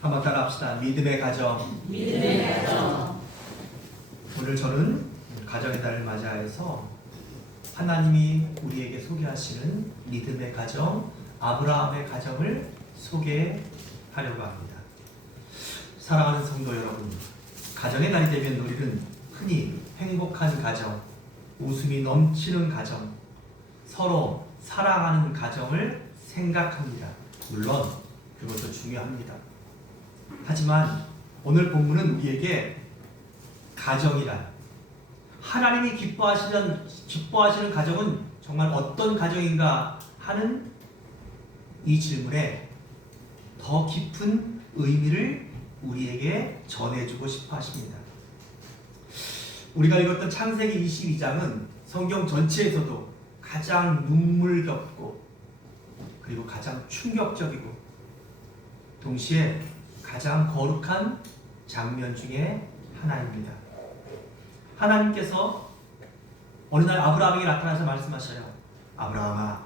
한번 따라합시다. 믿음의 가정. 믿음의 가정. 오늘 저는 가정의 달을 맞이해서 하나님이 우리에게 소개하시는 믿음의 가정, 아브라함의 가정을 소개하려고 합니다. 사랑하는 성도 여러분, 가정의 날이 되면 우리는 흔히 행복한 가정, 웃음이 넘치는 가정, 서로 사랑하는 가정을 생각합니다. 물론 그것도 중요합니다. 하지만 오늘 본문은 우리에게 가정이란, 하나님이 기뻐하시는 가정은 정말 어떤 가정인가 하는 이 질문에 더 깊은 의미를 우리에게 전해주고 싶어 하십니다. 우리가 읽었던 창세기 22장은 성경 전체에서도 가장 눈물겹고 그리고 가장 충격적이고 동시에 가장 거룩한 장면 중에 하나입니다. 하나님께서 어느 날 아브라함에게 나타나서 말씀하셔요. 아브라함아,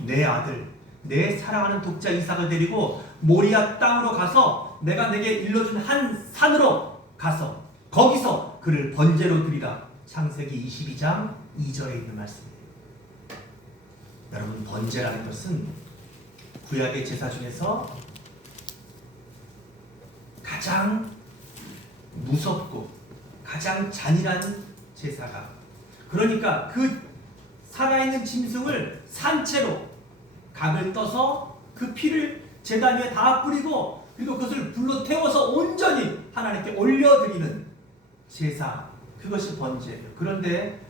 내 아들, 내 사랑하는 독자 이삭을 데리고 모리아 땅으로 가서 내가 내게 일러준 한 산으로 가서 거기서 그를 번제로 드리라. 창세기 22장 2절에 있는 말씀이에요. 여러분, 번제라는 것은 구약의 제사 중에서 가장 무섭고 가장 잔인한 제사가, 그러니까 그 살아있는 짐승을 산채로 각을 떠서 그 피를 제단 위에 다 뿌리고 그리고 그것을 불로 태워서 온전히 하나님께 올려드리는 제사, 그것이 번제예요. 그런데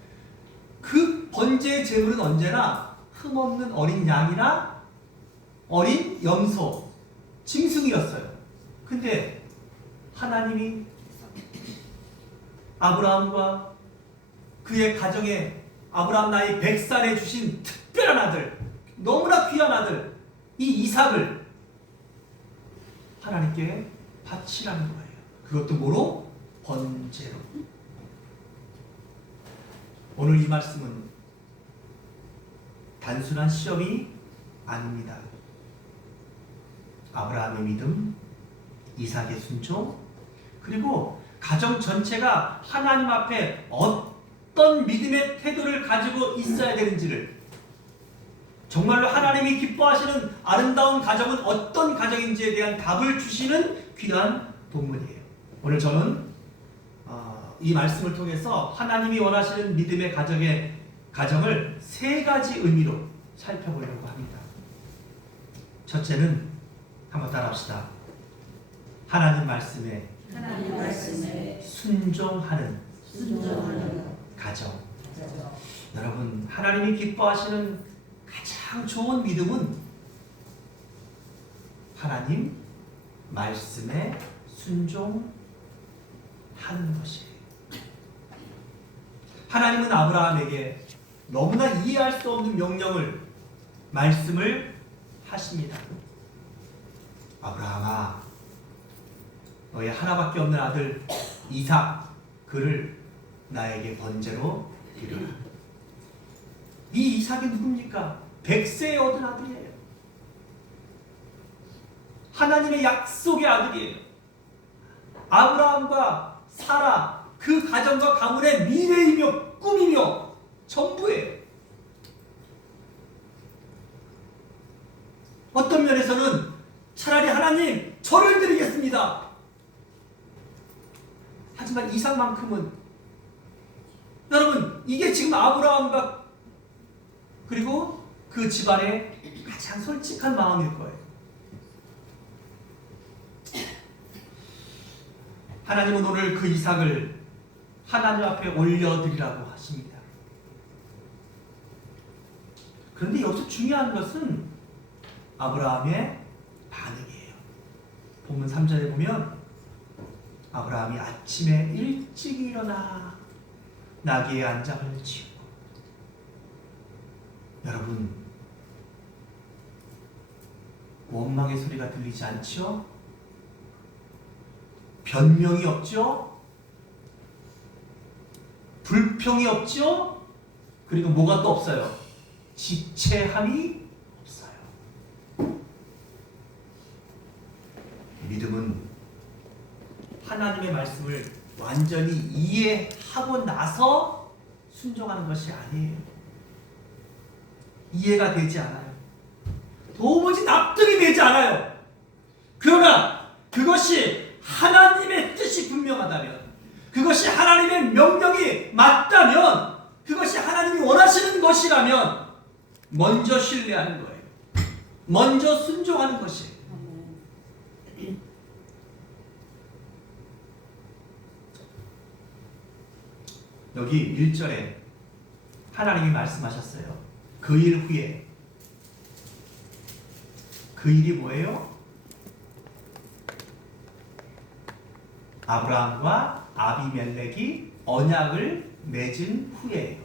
그 번제의 제물은 언제나 흠없는 어린 양이나 어린 염소, 짐승이었어요. 근데 하나님이 아브라함과 그의 가정에 아브라함 나이 100살에 주신 특별한 아들, 너무나 귀한 아들, 이 이삭을 하나님께 바치라는 거예요. 그것도 뭐로? 번제로. 오늘 이 말씀은 단순한 시험이 아닙니다. 아브라함의 믿음, 이삭의 순종, 그리고 가정 전체가 하나님 앞에 어떤 믿음의 태도를 가지고 있어야 되는지를, 정말로 하나님이 기뻐하시는 아름다운 가정은 어떤 가정인지에 대한 답을 주시는 귀한 본문이에요. 오늘 저는 이 말씀을 통해서 하나님이 원하시는 믿음의 가정을 세 가지 의미로 살펴보려고 합니다. 첫째는 한번 따라합시다. 하나님 말씀에 순종하는 가정. 여러분, 하나님이 기뻐하시는 가장 좋은 믿음은 하나님 말씀에 순종하는 것이에요. 하나님은 아브라함에게 너무나 이해할 수 없는 말씀을 하십니다. 아브라함아, 너의 하나밖에 없는 아들 이삭, 그를 나에게 번제로 드리라. 이 이삭이 누굽니까? 100세에 얻은 아들이에요. 하나님의 약속의 아들이에요. 아브라함과 사라, 그 가정과 가문의 미래이며 꿈이며 전부예요. 어떤 면에서는 차라리 하나님, 저를 드리겠습니다. 하지만 이삭만큼은, 여러분, 이게 지금 아브라함과 그리고 그 집안의 가장 솔직한 마음일 거예요. 하나님은 오늘 그 이삭을 하나님 앞에 올려드리라고 하십니다. 그런데 여기서 중요한 것은 아브라함의 반응이에요. 본문 3절에 보면 아브라함이 아침에 일찍 일어나 나귀의 안장을 치우고, 여러분, 원망의 소리가 들리지 않죠? 변명이 없죠? 불평이 없죠? 그리고 뭐가 또 없어요? 지체함이 없어요. 믿음은 하나님의 말씀을 완전히 이해하고 나서 순종하는 것이 아니에요. 이해가 되지 않아요. 도무지 납득이 되지 않아요. 그러나 그것이 하나님의 뜻이 분명하다면, 그것이 하나님의 명령이 맞다면, 그것이 하나님이 원하시는 것이라면 먼저 신뢰하는 거예요. 먼저 순종하는 것이에요. 여기 1절에 하나님이 말씀하셨어요. 그 일 후에. 그 일이 뭐예요? 아브라함과 아비멜렉이 언약을 맺은 후에예요.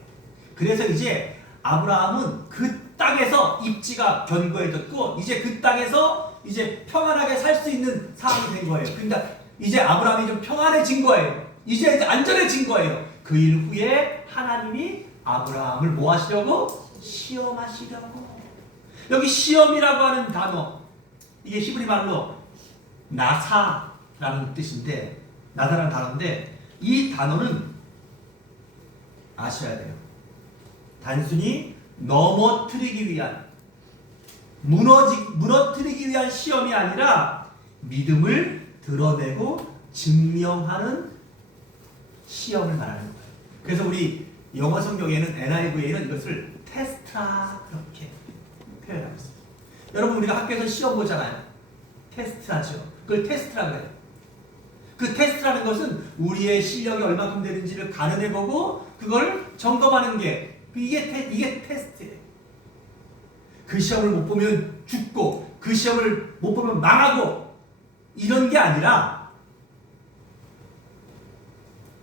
그래서 이제 아브라함은 그 땅에서 입지가 견고해졌고, 이제 그 땅에서 이제 평안하게 살 수 있는 상황이 된 거예요. 그러니까 이제 아브라함이 좀 평안해진 거예요. 이제 안전해진 거예요. 그 일 후에 하나님이 아브라함을 뭐 하시려고? 시험하시려고. 여기 시험이라고 하는 단어, 이게 히브리 말로 나사라는 뜻인데, 나사라는 단어인데, 이 단어는 아셔야 돼요. 단순히 넘어뜨리기 위한, 무너뜨리기 위한 시험이 아니라 믿음을 드러내고 증명하는 시험을 말하는 거예요. 그래서 우리 영어 성경에는 NIV에는 이것을 테스트라 그렇게 표현하고 있습니다. 여러분, 우리가 학교에서 시험 보잖아요. 테스트하죠. 그걸 테스트라 그래요. 그 테스트라는 것은 우리의 실력이 얼마큼 되는지를 가늠해보고 그걸 점검하는 게, 이게 테스트예요. 그 시험을 못 보면 죽고, 그 시험을 못 보면 망하고, 이런 게 아니라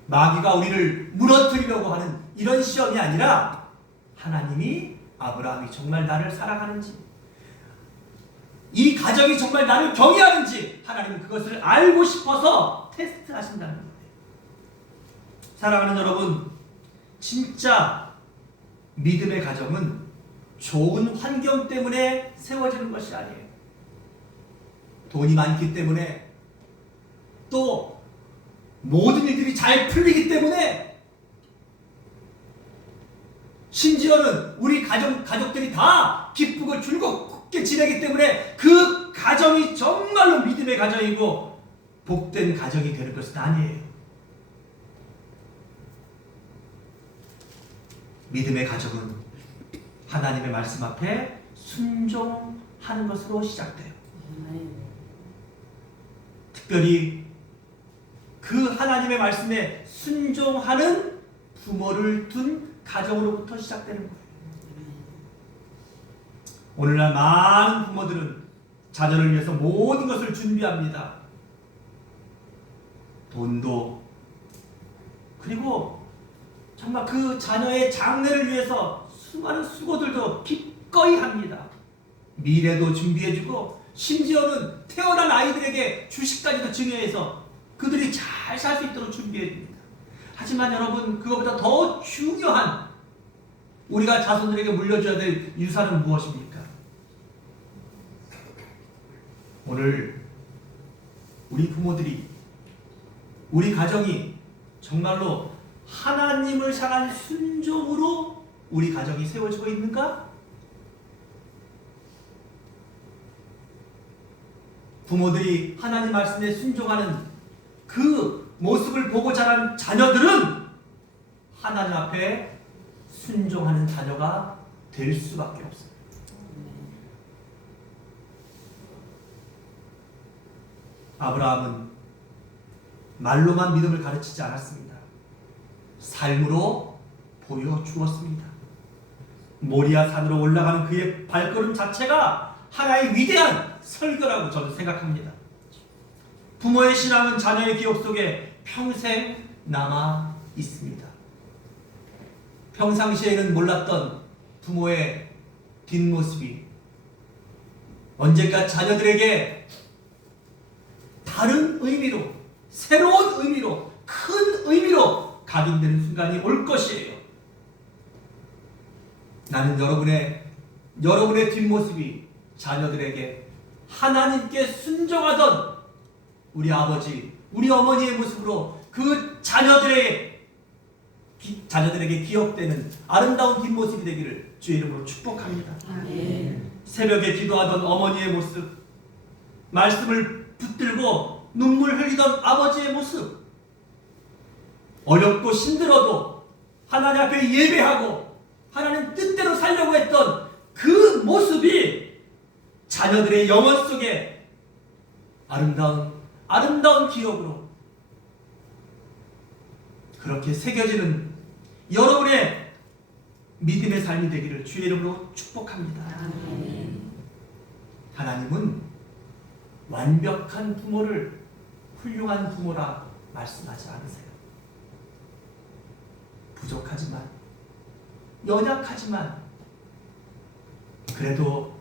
마귀가 우리를 무너뜨리려고 하는 이런 시험이 아니라, 하나님이 아브라함이 정말 나를 사랑하는지, 이 가정이 정말 나를 경외하는지 하나님은 그것을 알고 싶어서 테스트하신다는 거예요. 사랑하는 여러분, 진짜 믿음의 가정은 좋은 환경 때문에 세워지는 것이 아니에요. 돈이 많기 때문에, 또 모든 일들이 잘 풀리기 때문에, 심지어는 우리 가족들이 다 기쁘고 즐겁게 지내기 때문에 그 가정이 정말로 믿음의 가정이고 복된 가정이 되는 것은 아니에요. 믿음의 가정은 하나님의 말씀 앞에 순종하는 것으로 시작돼요. 특별히 그 하나님의 말씀에 순종하는 부모를 둔 가정으로부터 시작되는 거예요. 오늘날 많은 부모들은 자녀를 위해서 모든 것을 준비합니다. 돈도, 그리고 정말 그 자녀의 장래를 위해서 수많은 수고들도 기꺼이 합니다. 미래도 준비해주고, 심지어는 태어난 아이들에게 주식까지도 증여해서 그들이 잘 살 수 있도록 준비해줍니다. 하지만 여러분, 그것보다 더 중요한 우리가 자손들에게 물려줘야 될 유산은 무엇입니까? 오늘 우리 부모들이, 우리 가정이 정말로 하나님을 향한 순종으로 우리 가정이 세워지고 있는가? 부모들이 하나님 말씀에 순종하는 그 모습을 보고 자란 자녀들은 하나님 앞에 순종하는 자녀가 될 수밖에 없어요. 아브라함은 말로만 믿음을 가르치지 않았습니다. 삶으로 보여주었습니다. 모리아 산으로 올라가는 그의 발걸음 자체가 하나의 위대한 설교라고 저는 생각합니다. 부모의 신앙은 자녀의 기억 속에 평생 남아 있습니다. 평상시에는 몰랐던 부모의 뒷모습이 언젠가 자녀들에게 다른 의미로, 새로운 의미로, 큰 의미로 각인되는 순간이 올 것이에요. 나는 여러분의 뒷모습이 자녀들에게 하나님께 순종하던 우리 아버지, 우리 어머니의 모습으로 그 자녀들에게 기억되는 아름다운 뒷모습이 되기를 주의 이름으로 축복합니다. 아멘. 새벽에 기도하던 어머니의 모습, 말씀을 붙들고 눈물 흘리던 아버지의 모습, 어렵고 힘들어도 하나님 앞에 예배하고 하나님 뜻대로 살려고 했던 그 모습이 자녀들의 영혼 속에 아름다운 기억으로 그렇게 새겨지는 여러분의 믿음의 삶이 되기를 주의 이름으로 축복합니다. 아멘. 하나님은 완벽한 부모를 훌륭한 부모라 말씀하지 않으세요. 부족하지만, 연약하지만 그래도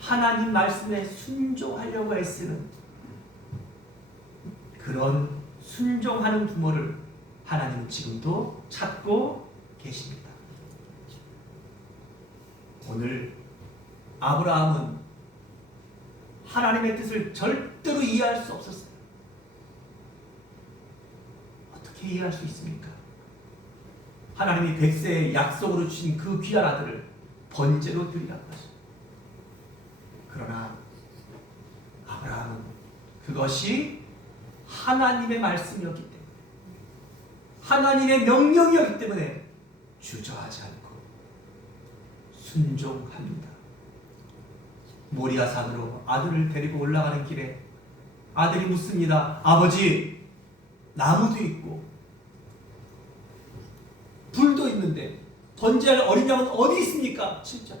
하나님 말씀에 순종하려고 애쓰는 그런 순종하는 부모를 하나님은 지금도 찾고 계십니다. 오늘 아브라함은 하나님의 뜻을 절대로 이해할 수 없었어요. 어떻게 이해할 수 있습니까? 하나님이 백세의 약속으로 주신 그 귀한 아들을 번제로 드리라고 하셨어요. 그러나 아브라함은 그것이 하나님의 말씀이었기 때문에, 하나님의 명령이었기 때문에 주저하지 않고 순종합니다. 모리아산으로 아들을 데리고 올라가는 길에 아들이 묻습니다. 아버지, 나무도 있고 불도 있는데 번제할 어린 양은 어디 있습니까? 7절에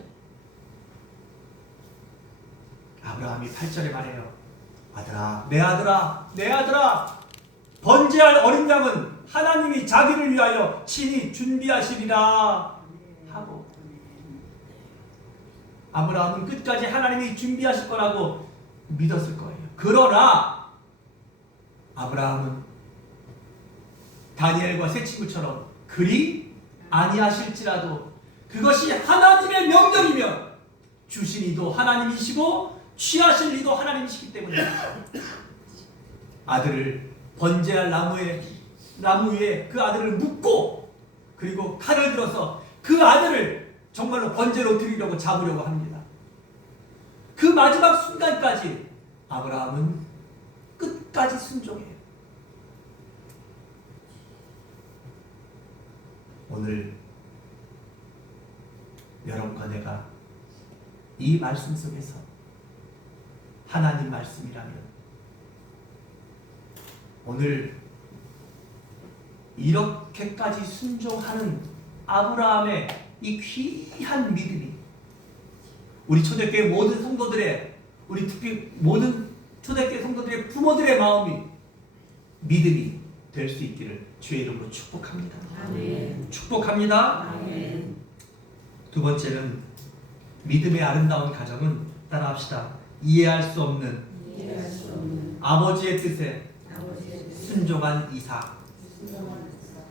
아브라함이 8절에 말해요. 아들아, 내 아들아, 내 아들아, 번제할 어린 양은 하나님이 자기를 위하여 친히 준비하시리라 하고, 아브라함은 끝까지 하나님이 준비하실 거라고 믿었을 거예요. 그러나 아브라함은 다니엘과 세 친구처럼 그리 아니하실지라도 그것이 하나님의 명령이며 주신 이도 하나님이시고 취하실 이도 하나님이시기 때문에 아들을 번제할 나무 위에 그 아들을 묶고 그리고 칼을 들어서 그 아들을 정말로 번제로 드리려고 잡으려고 합니다. 그 마지막 순간까지 아브라함은 끝까지 순종해요. 오늘 여러분과 내가 이 말씀 속에서 하나님 말씀이라면 오늘 이렇게까지 순종하는 아브라함의 이 귀한 믿음이 우리 초대교회 모든 성도들의, 우리 특히 모든 초대교회 성도들의 부모들의 마음이 믿음이 될 수 있기를 주의 이름으로 축복합니다. 아멘. 축복합니다. 아멘. 두 번째는 믿음의 아름다운 가정은 따라합시다. 이해할 수 없는 이해할 수 없는 아버지의 뜻에 아버지의 순종한 이삭. 순종한 이삭.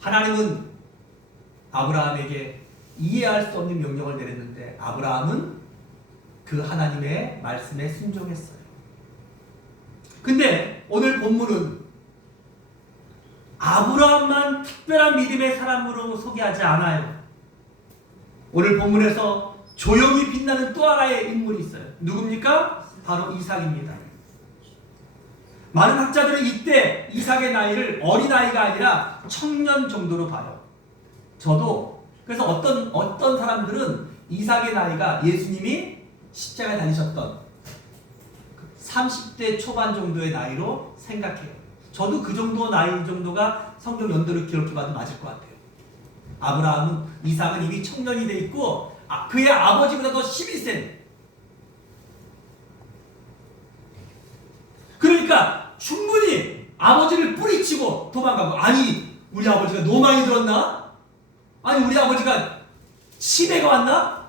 하나님은 아브라함에게 이해할 수 없는 명령을 내렸는데 아브라함은 그 하나님의 말씀에 순종했어요. 근데 오늘 본문은 아브라함만 특별한 믿음의 사람으로 소개하지 않아요. 오늘 본문에서 조용히 빛나는 또 하나의 인물이 있어요. 누굽니까? 바로 이삭입니다. 많은 학자들은 이때 이삭의 나이를 어린아이가 아니라 청년 정도로 봐요. 저도 그래서 어떤 사람들은 이삭의 나이가 예수님이 십자가에 달리셨던 30대 초반 정도의 나이로 생각해요. 저도 그 정도 나이 정도가 성경 연도를 기록해봐도 맞을 것 같아요. 아브라함은, 이삭은 이미 청년이 돼 있고 그의 아버지보다 더 힘이 센. 그러니까 충분히 아버지를 뿌리치고 도망가고, 아니 우리 아버지가 너무 많이 들었나? 아니 우리 아버지가 시대가 왔나?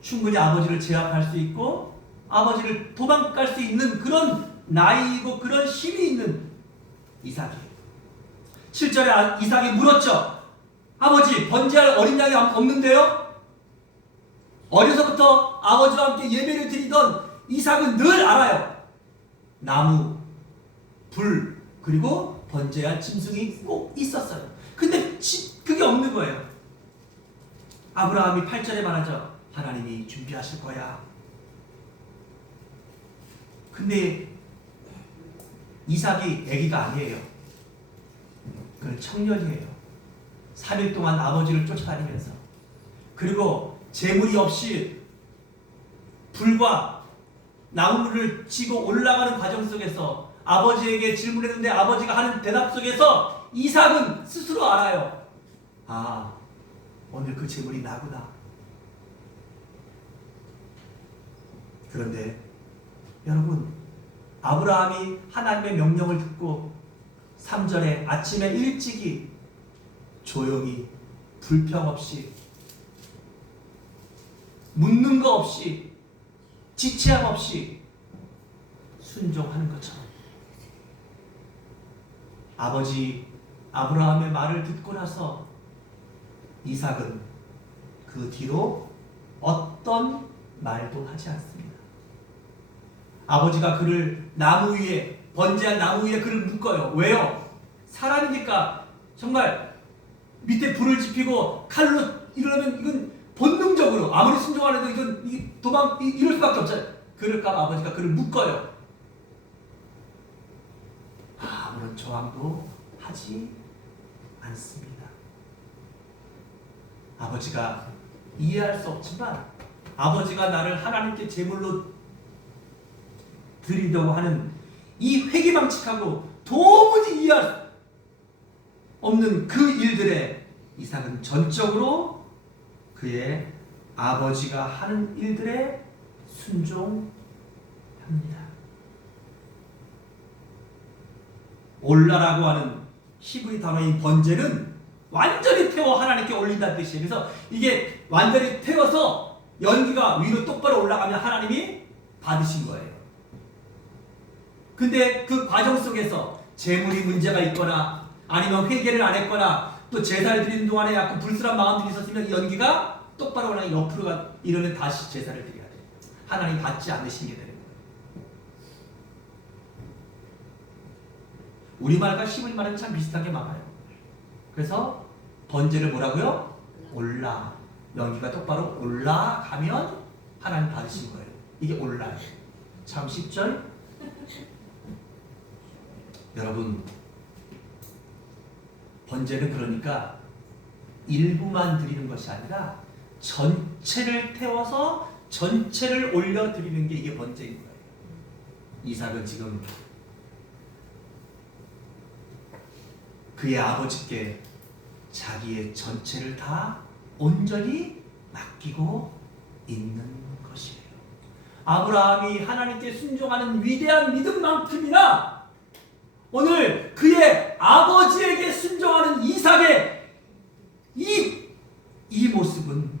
충분히 아버지를 제압할 수 있고 아버지를 도망갈 수 있는 그런 나이이고 그런 힘이 있는 이삭이에요. 7절에 이삭이 물었죠. 아버지, 번제할 어린 양이 없는데요? 어려서부터 아버지와 함께 예배를 드리던 이삭은 늘 알아요. 나무, 불, 그리고 번제한 짐승이 꼭 있었어요. 근데 그게 없는 거예요. 아브라함이 8절에 말하죠. 하나님이 준비하실 거야. 근데 이삭이 아기가 아니에요. 그는 청년이에요. 3일 동안 아버지를 쫓아다니면서, 그리고 재물이 없이 불과 나무를 지고 올라가는 과정 속에서 아버지에게 질문했는데 아버지가 하는 대답 속에서 이삭은 스스로 알아요. 아, 오늘 그 재물이 나구나. 그런데 여러분, 아브라함이 하나님의 명령을 듣고 3절에 아침에 일찍이 조용히 불평 없이 묻는 거 없이 지체함 없이 순종하는 것처럼 아버지 아브라함의 말을 듣고 나서 이삭은 그 뒤로 어떤 말도 하지 않습니다. 아버지가 그를 나무 위에, 번제한 나무 위에 그를 묶어요. 왜요? 사람이니까 정말 밑에 불을 지피고 칼로 이러면 이건 본능적으로 아무리 순종하려도 이건 도망 이럴 수밖에 없잖아요. 그럴까 봐 아버지가 그를 묶어요. 아무런 저항도 하지 않습니다. 아버지가 이해할 수 없지만 아버지가 나를 하나님께 제물로 드리려고 하는 이 회기망측하고 도무지 이해할 수 없는 그 일들에 이삭은 전적으로 그의 아버지가 하는 일들에 순종합니다. 올라라고 하는 히브리 단어인 번제는 완전히 태워 하나님께 올린다는 뜻이에요. 그래서 이게 완전히 태워서 연기가 위로 똑바로 올라가면 하나님이 받으신 거예요. 근데 그 과정 속에서 재물이 문제가 있거나 아니면 회개를 안 했거나 또 제사를 드리는 동안에 약간 불순한 마음들이 있었으면 연기가 똑바로 올라가 옆으로 이러면 다시 제사를 드려야 돼요. 하나님 받지 않으시게 되는 거예요. 우리말과 히브리말은 참 비슷하게 막아요. 그래서 번제를 뭐라고요? 올라. 연기가 똑바로 올라가면 하나님 받으신 거예요. 이게 올라요. 참 쉽죠? 여러분, 번제는 그러니까 일부만 드리는 것이 아니라 전체를 태워서 전체를 올려 드리는 게 이게 번제인 거예요. 이삭은 지금 그의 아버지께 자기의 전체를 다 온전히 맡기고 있는 것이에요. 아브라함이 하나님께 순종하는 위대한 믿음만큼이나 오늘 그의 아버지에게 순종하는 이삭의 이 모습은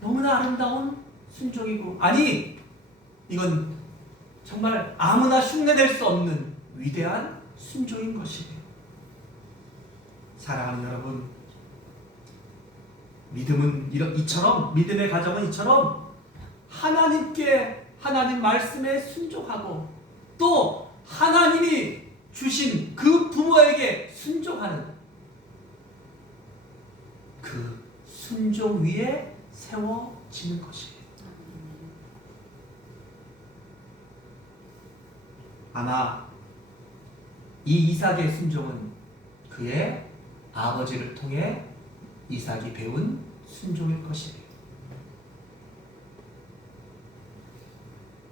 너무나 아름다운 순종이고, 아니 이건 정말 아무나 흉내낼 수 없는 위대한 순종인 것이에요. 사랑하는 여러분, 믿음은 이처럼, 믿음의 가정은 이처럼 하나님께, 하나님 말씀에 순종하고 또 하나님이 주신 그 부모에게 순종하는 그 순종 위에 세워지는 것이에요. 아마 이 이삭의 순종은 그의 아버지를 통해 이삭이 배운 순종일 것이에요.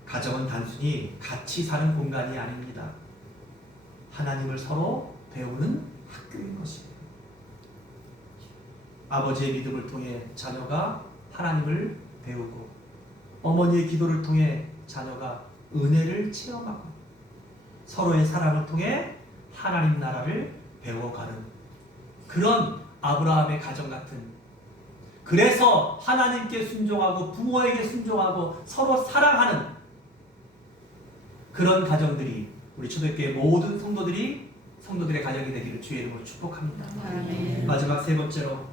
가정은 단순히 같이 사는 공간이 아닙니다. 하나님을 서로 배우는 학교인 것이에요. 아버지의 믿음을 통해 자녀가 하나님을 배우고, 어머니의 기도를 통해 자녀가 은혜를 체험하고, 서로의 사랑을 통해 하나님 나라를 배워가는 그런 아브라함의 가정 같은, 그래서 하나님께 순종하고 부모에게 순종하고 서로 사랑하는 그런 가정들이 우리 초대교회 모든 성도들의 가정이 되기를 주의 이름으로 축복합니다. 아멘. 마지막 세 번째로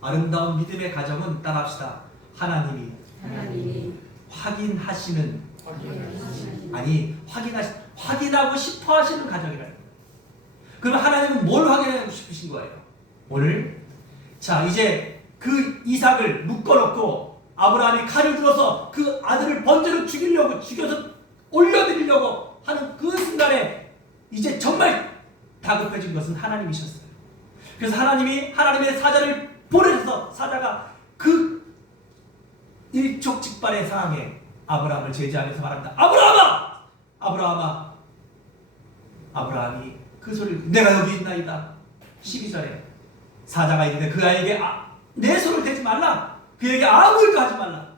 아름다운 믿음의 가정은 따라합시다. 하나님이 하나님이 확인하시는 확인하시는 아니 확인하고 싶어 하시는 가정이라는 거예요. 그러면 하나님은 뭘 확인하고 싶으신 거예요? 오늘 자 이제 그 이삭을 묶어놓고 아브라함이 칼을 들어서 그 아들을 번제로 죽여서 올려드리려고 하는 그 순간에 이제 정말 다급해진 것은 하나님이셨어요. 그래서 하나님이 하나님의 사자를 보내셔서 사자가 그 일촉즉발의 상황에 아브라함을 제지하면서 말합니다. 아브라함아! 아브라함아! 아브라함이 그 소리를 내가 여기 있나이다. 12절에 사자가 있는데 그 아이에게 내 손을 대지 말라. 그에게 아무 일도 하지 말라.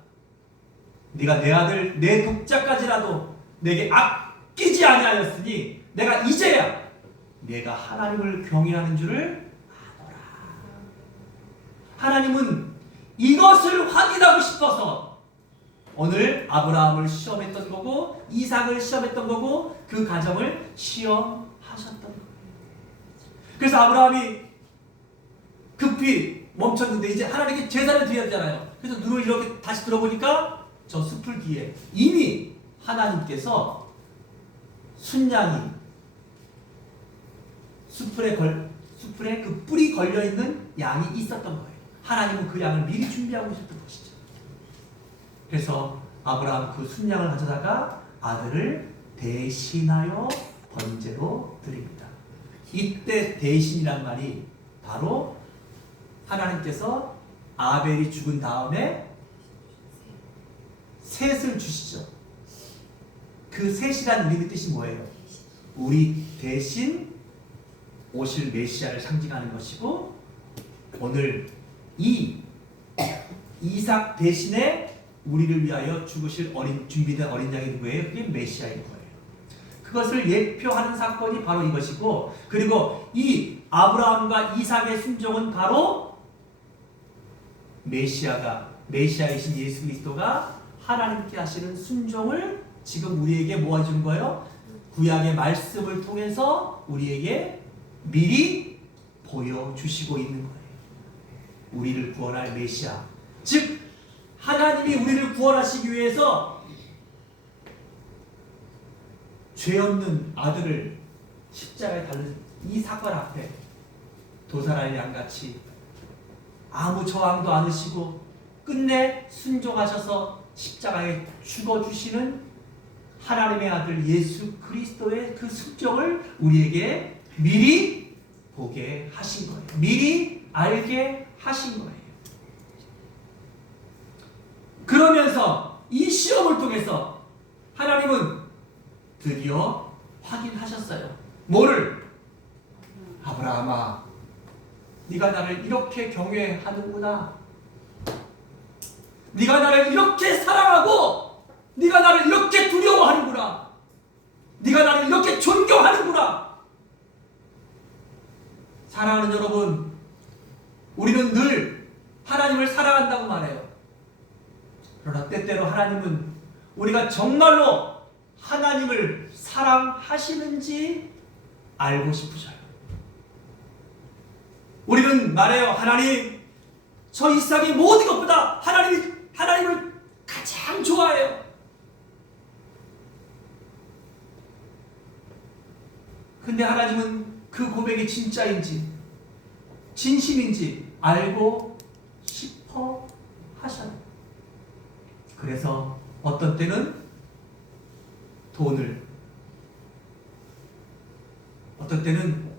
네가 내 아들 내 독자까지라도 내게 아끼지 아니하였으니 내가 이제야 내가 하나님을 경외하는 줄을 아노라. 하나님은 이것을 확인하고 싶어서 오늘 아브라함을 시험했던 거고 이삭을 시험했던 거고 그 가정을 시험하셨던 거예요. 그래서 아브라함이 급히 멈췄는데 이제 하나님께 제사를 드려야 되잖아요. 그래서 눈을 이렇게 다시 들어보니까 저 숲을 뒤에 이미 하나님께서 순양이 숲에 그 뿔이 걸려있는 양이 있었던 거예요. 하나님은 그 양을 미리 준비하고 있었던 것이죠. 그래서 아브라함 그 순양을 가져다가 아들을 대신하여 번제로 드립니다. 이때 대신이란 말이 바로 하나님께서 아벨이 죽은 다음에 셋을 주시죠. 그 셋이란 이름의 뜻이 뭐예요? 우리 대신 오실 메시아를 상징하는 것이고 오늘 이 이삭 대신에 우리를 위하여 죽으실 준비된 어린 양이 누구예요? 그게 메시아인 거예요. 그것을 예표하는 사건이 바로 이것이고 그리고 이 아브라함과 이삭의 순종은 바로 메시아이신 예수 그리스도가 하나님께 하시는 순종을 지금 우리에게 모아주는 거예요. 구약의 말씀을 통해서 우리에게 미리 보여주시고 있는 거예요. 우리를 구원할 메시아, 즉 하나님이 우리를 구원하시기 위해서 죄 없는 아들을 십자가에 달는 이 사건 앞에 도살할 양같이 아무 저항도 않으시고 끝내 순종하셔서 십자가에 죽어주시는 하나님의 아들 예수 그리스도의 그 순종을 우리에게 미리 보게 하신 거예요. 미리 알게 하신 거예요. 그러면서 이 시험을 통해서 하나님은 드디어 확인하셨어요. 뭐를? 아브라함아, 네가 나를 이렇게 경외하는구나. 네가 나를 이렇게 사랑하고 네가 나를 이렇게 두려워하는구나. 네가 나를 이렇게 존경하는구나. 사랑하는 여러분, 우리는 늘 하나님을 사랑한다고 말해요. 그러나 때때로 하나님은 우리가 정말로 하나님을 사랑하시는지 알고 싶으셔요. 우리는 말해요. 하나님, 저 이삭이 모든 것보다 하나님을 가장 좋아해요. 근데 하나님은 그 고백이 진짜인지 진심인지 알고 싶어 하셔요. 그래서 어떤 때는 돈을, 어떤 때는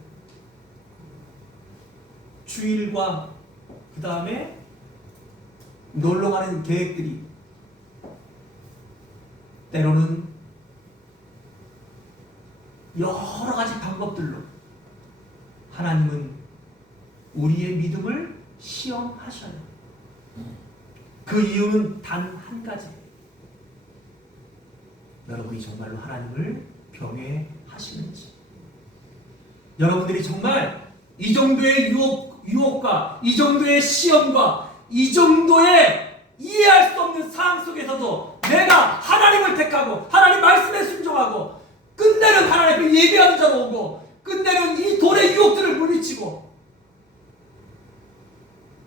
주일과 그 다음에 놀러 가는 계획들이, 때로는 여러 가지 방법들로 하나님은 우리의 믿음을 시험하셔요. 그 이유는 단 한 가지예요. 여러분이 정말로 하나님을 경외하시는지, 여러분들이 정말 이 정도의 유혹과 이 정도의 시험과 이 정도의 이해할 수 없는 상황 속에서도 내가 하나님을 택하고 하나님 말씀에 순종하고 끝내는 하나님 앞에 예배하는 자로 오고 끝내는 이 돈의 유혹들을 물리치고,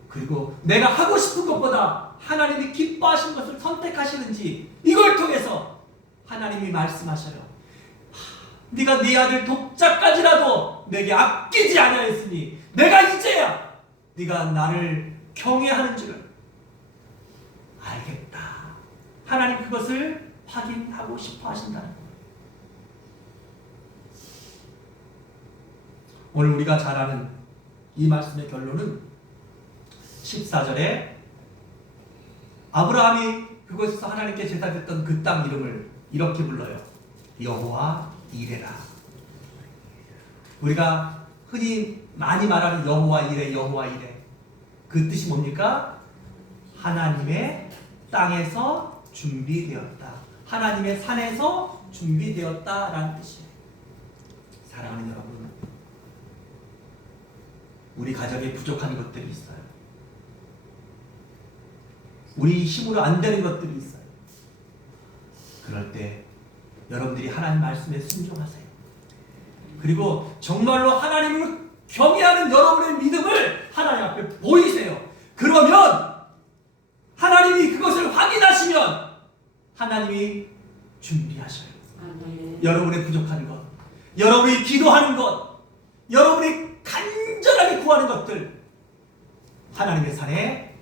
그리고 내가 하고 싶은 것보다 하나님이 기뻐하시는 것을 선택하시는지, 이걸 통해서 하나님이 말씀하셔요. 네가 네 아들 독자까지라도 내게 아끼지 아니하였으니 내가 이제야 네가 나를 경외하는 줄을 알겠다. 하나님 그것을 확인하고 싶어 하신다는 거예요. 오늘 우리가 잘 아는 이 말씀의 결론은 14절에 아브라함이 그곳에서 하나님께 제사드렸던 그 땅 이름을 이렇게 불러요. 여호와 이레라. 우리가 흔히 많이 말하는 여호와 이레, 여호와 이레. 그 뜻이 뭡니까? 하나님의 땅에서 준비되었다. 하나님의 산에서 준비되었다라는 뜻이에요. 사랑하는 여러분, 우리 가정에 부족한 것들이 있어요. 우리 힘으로 안 되는 것들이 있어요. 그럴 때 여러분들이 하나님 말씀에 순종하세요. 그리고 정말로 하나님을 경외하는 여러분의 믿음을 하나님 앞에 보이세요. 그러면 하나님이 그것을 확인하시면 하나님이 준비하셔요. 아멘. 여러분의 부족한 것, 여러분이 기도하는 것, 여러분이 간절하게 구하는 것들 하나님의 산에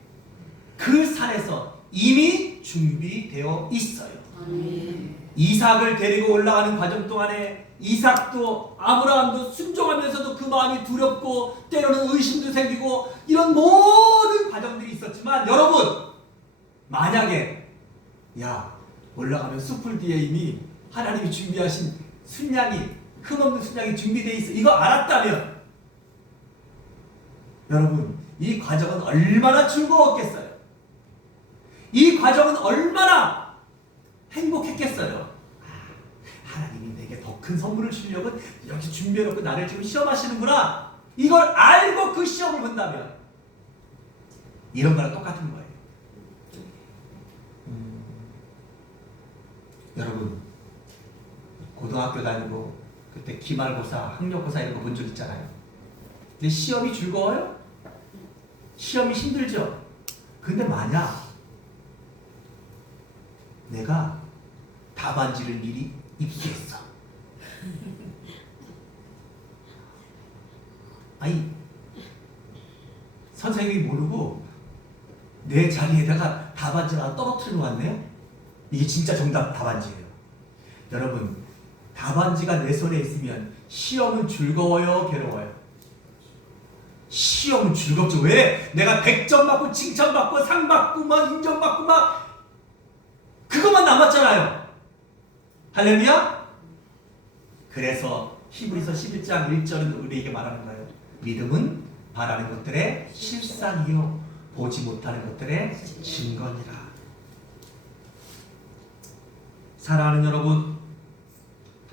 그 산에서 이미 준비되어 있어요. 아멘. 이삭을 데리고 올라가는 과정 동안에 이삭도 아브라함도 순종하면서도 그 마음이 두렵고 때로는 의심도 생기고 이런 모든 과정들이 있었지만 여러분, 만약에 올라가면 숲을 뒤에 이미 하나님이 준비하신 순양이, 흠없는 순양이 준비되어 있어, 이거 알았다면 여러분, 이 과정은 얼마나 즐거웠겠어요. 이 과정은 얼마나 행복했겠어요. 하나님이 내게 더 큰 선물을 주려고 이렇게 준비해놓고 나를 지금 시험하시는구나, 이걸 알고 그 시험을 본다면 이런 거랑 똑같은 거예요. 여러분, 고등학교 다니고 그때 기말고사, 학력고사 이런 거 본 적 있잖아요. 근데 시험이 즐거워요? 시험이 힘들죠? 근데 만약 내가 답안지를 미리 입수했어. 아니, 선생님이 모르고 내 자리에다가 답안지를 하나 떨어뜨려 놓았네? 이게 진짜 정답 답안지예요. 여러분, 답안지가 내 손에 있으면 시험은 즐거워요, 괴로워요? 시험은 즐겁죠. 왜? 내가 100점 받고 칭찬받고 상 받고 막 인정받고 막 그것만 남았잖아요. 할렐루야? 그래서 히브리서 11장 1절은 우리에게 말하는 거예요. 믿음은 바라는 것들의 실상이요 보지 못하는 것들의 증거니라. 사랑하는 여러분,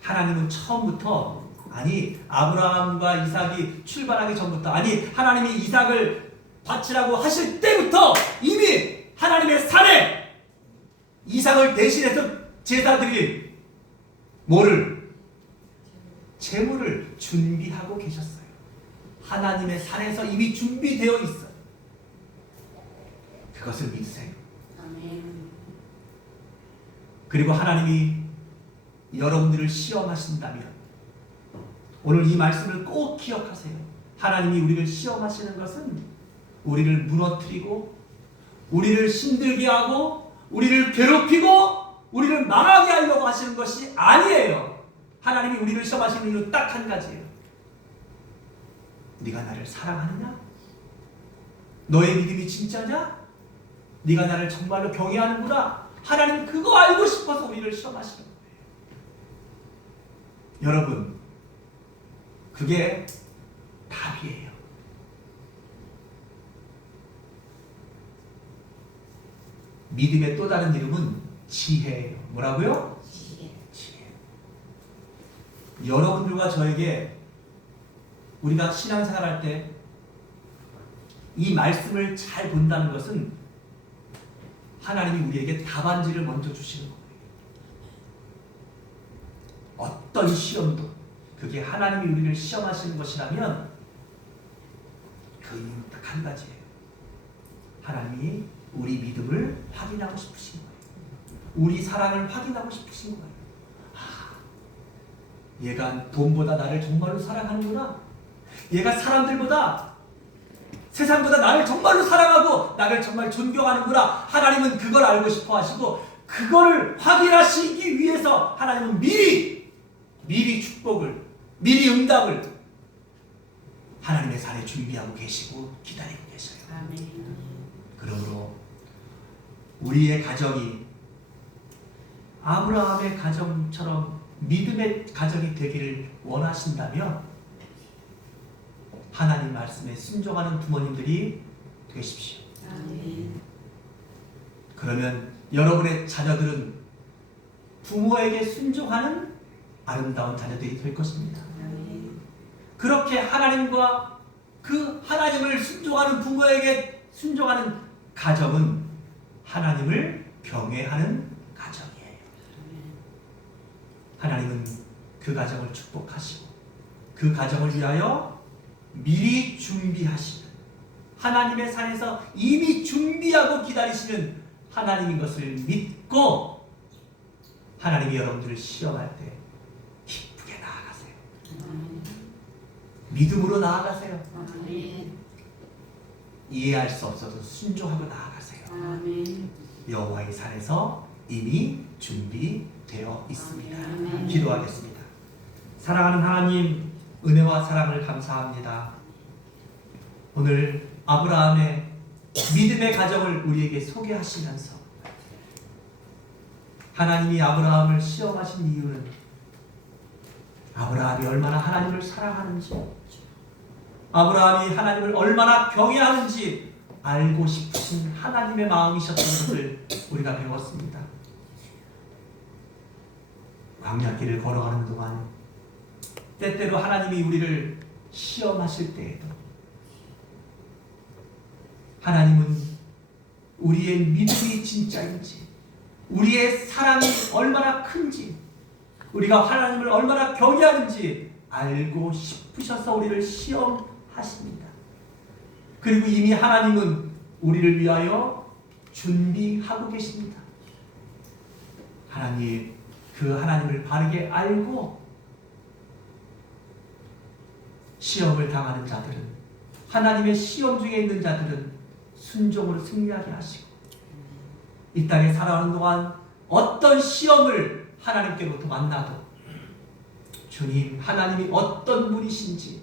하나님은 처음부터, 아니 아브라함과 이삭이 출발하기 전부터, 아니 하나님이 이삭을 바치라고 하실 때부터 이미 하나님의 산에 이삭을 대신해서 제사드릴 뭐를? 제물을 준비하고 계셨어요. 하나님의 산에서 이미 준비되어 있어요. 그것을 믿으세요. 아멘. 그리고 하나님이 여러분들을 시험하신다면 오늘 이 말씀을 꼭 기억하세요. 하나님이 우리를 시험하시는 것은 우리를 무너뜨리고 우리를 힘들게 하고 우리를 괴롭히고 우리를 망하게 하려고 하시는 것이 아니에요. 하나님이 우리를 시험하시는 이유는 딱 한 가지예요. 네가 나를 사랑하느냐? 너의 믿음이 진짜냐? 네가 나를 정말로 경외하는구나. 하나님 그거 알고 싶어서 우리를 시험하시는 거예요. 여러분, 그게 답이에요. 믿음의 또 다른 이름은 지혜예요. 뭐라고요? 지혜. 여러분들과 저에게 우리가 신앙생활 할 때 이 말씀을 잘 본다는 것은 하나님이 우리에게 답안지를 먼저 주시는 거예요. 어떤 시험도 그게 하나님이 우리를 시험하시는 것이라면 그 이유는 딱 한 가지예요. 하나님이 우리 믿음을 확인하고 싶으신 거예요. 우리 사랑을 확인하고 싶으신 거예요. 얘가 돈보다 나를 정말로 사랑하는구나. 얘가 사람들보다, 세상보다 나를 정말로 사랑하고 나를 정말 존경하는구나. 하나님은 그걸 알고 싶어 하시고, 그거를 확인하시기 위해서 하나님은 미리 축복을, 미리 응답을 하나님의 산에 준비하고 계시고 기다리고 계셔요. 아멘. 그러므로 우리의 가정이 아브라함의 가정처럼 믿음의 가정이 되기를 원하신다면 하나님 말씀에 순종하는 부모님들이 되십시오. 아멘. 그러면 여러분의 자녀들은 부모에게 순종하는 아름다운 자녀들이 될 것입니다. 아멘. 그렇게 하나님과 그 하나님을 순종하는 부모에게 순종하는 가정은 하나님을 경외하는 가정이에요. 하나님은 그 가정을 축복하시고 그 가정을 위하여 미리 준비하시는, 하나님의 산에서 이미 준비하고 기다리시는 하나님인 것을 믿고 하나님이 여러분들을 시험할 때 기쁘게 나아가세요. 아멘. 믿음으로 나아가세요. 아멘. 이해할 수 없어도 순종하고 나아가세요. 아멘. 여호와의 산에서 이미 준비되어 있습니다. 아멘. 기도하겠습니다. 사랑하는 하나님, 은혜와 사랑을 감사합니다. 오늘 아브라함의 믿음의 가정을 우리에게 소개하시면서 하나님이 아브라함을 시험하신 이유는 아브라함이 얼마나 하나님을 사랑하는지, 아브라함이 하나님을 얼마나 경외하는지 알고 싶으신 하나님의 마음이셨던 것을 우리가 배웠습니다. 광야길을 걸어가는 동안 때때로 하나님이 우리를 시험하실 때에도 하나님은 우리의 믿음이 진짜인지, 우리의 사랑이 얼마나 큰지, 우리가 하나님을 얼마나 경외하는지 알고 싶으셔서 우리를 시험하십니다. 그리고 이미 하나님은 우리를 위하여 준비하고 계십니다. 하나님, 그 하나님을 바르게 알고 시험을 당하는 자들은, 하나님의 시험 중에 있는 자들은 순종으로 승리하게 하시고, 이 땅에 살아가는 동안 어떤 시험을 하나님께로부터 만나도 주님, 하나님이 어떤 분이신지,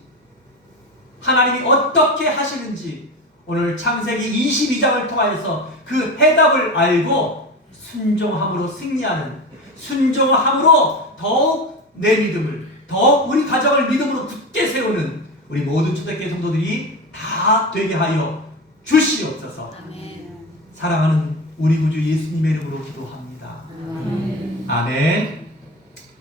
하나님이 어떻게 하시는지 오늘 창세기 22장을 통하여서 그 해답을 알고 순종함으로 승리하는, 순종함으로 더욱 내 믿음을, 더욱 우리 가정을 믿음으로 굳게 세우는 우리 모든 초대교회 성도들이 다 되게 하여 주시옵소서. 아멘. 사랑하는 우리 구주 예수님의 이름으로 기도합니다. 아멘. 아멘.